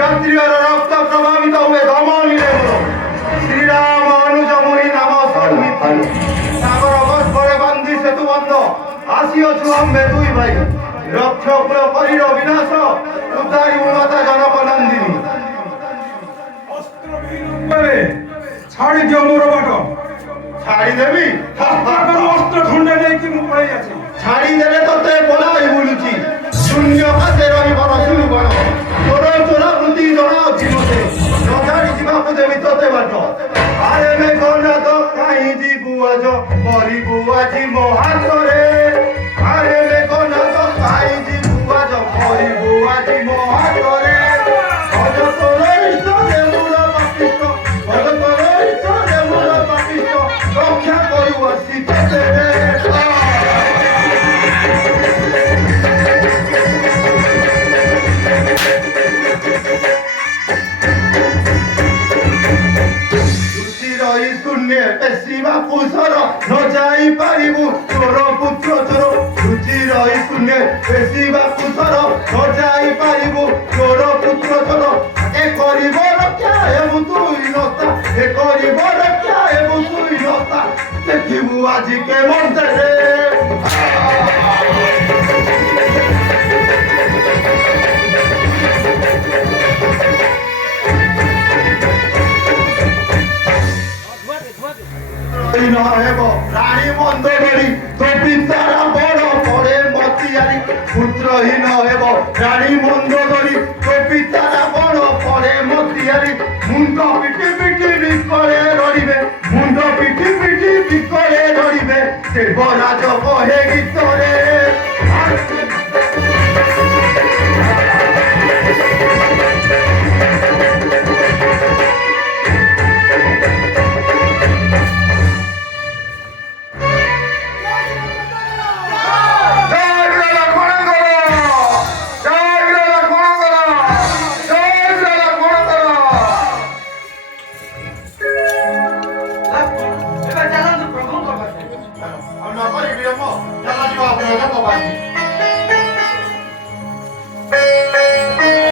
क्षत्रियर रक्त प्रभावित हुए धमनीरे बोलो श्री राम अनुज मुहि नाम संमित सागर बस्फरे बांधी सेतु बंध आसियछु आम्बे दुई भाई रक्ष कुल करिर विनाश उद्धारी माता जनक नंदिनी ছাড়ি দিও মোর বাট ছাড়ি দেবি অস্ত্র খন্ডে নেই মু পড়ে যাচ্ছি ছাড়ি দেলে তোতে পলাই বুলুছি শূন্য কাছে রহি বড় শুরু কর তোর চোরা প্রতি জনা জীবতে নজারি জীবাকু দেবি তোতে বাট আরে মে কোনা তো কাই দিবু আজ মরিবু আজি মহাতরে আরে মে কোনা তো কাই দিবু আজ মরিবু আজি মহাতরে অজ তোর ইষ্টে মূল পাপিষ্ট অজ তোর ইষ্টে মূল পাপিষ্ট রক্ষা করু আসি তোতে পেশিবা পুষর ন যাই পারিবু তোর পুত্র তোর রুচি রহি শূন্য পেশিবা পুষর ন যাই পারিবু তোর পুত্র তোর এ করিব রক্ষা হেবু তুই নতা এ করিব রক্ষা হেবু তুই নতা দেখিবু আজি কে মন্তে রে রানী মন্দগরি তো পিতারা বড় পরে মতিয়ারি পুত্রহীন হেব রানী মন্দগরি তো পিতারা বড় পরে মতিয়ারি মুন্ড পিটি পিটি বিকরে রড়িবে মুন্ড পিটি পিটি বিকরে রড়িবে দেবরাজ কহে গীত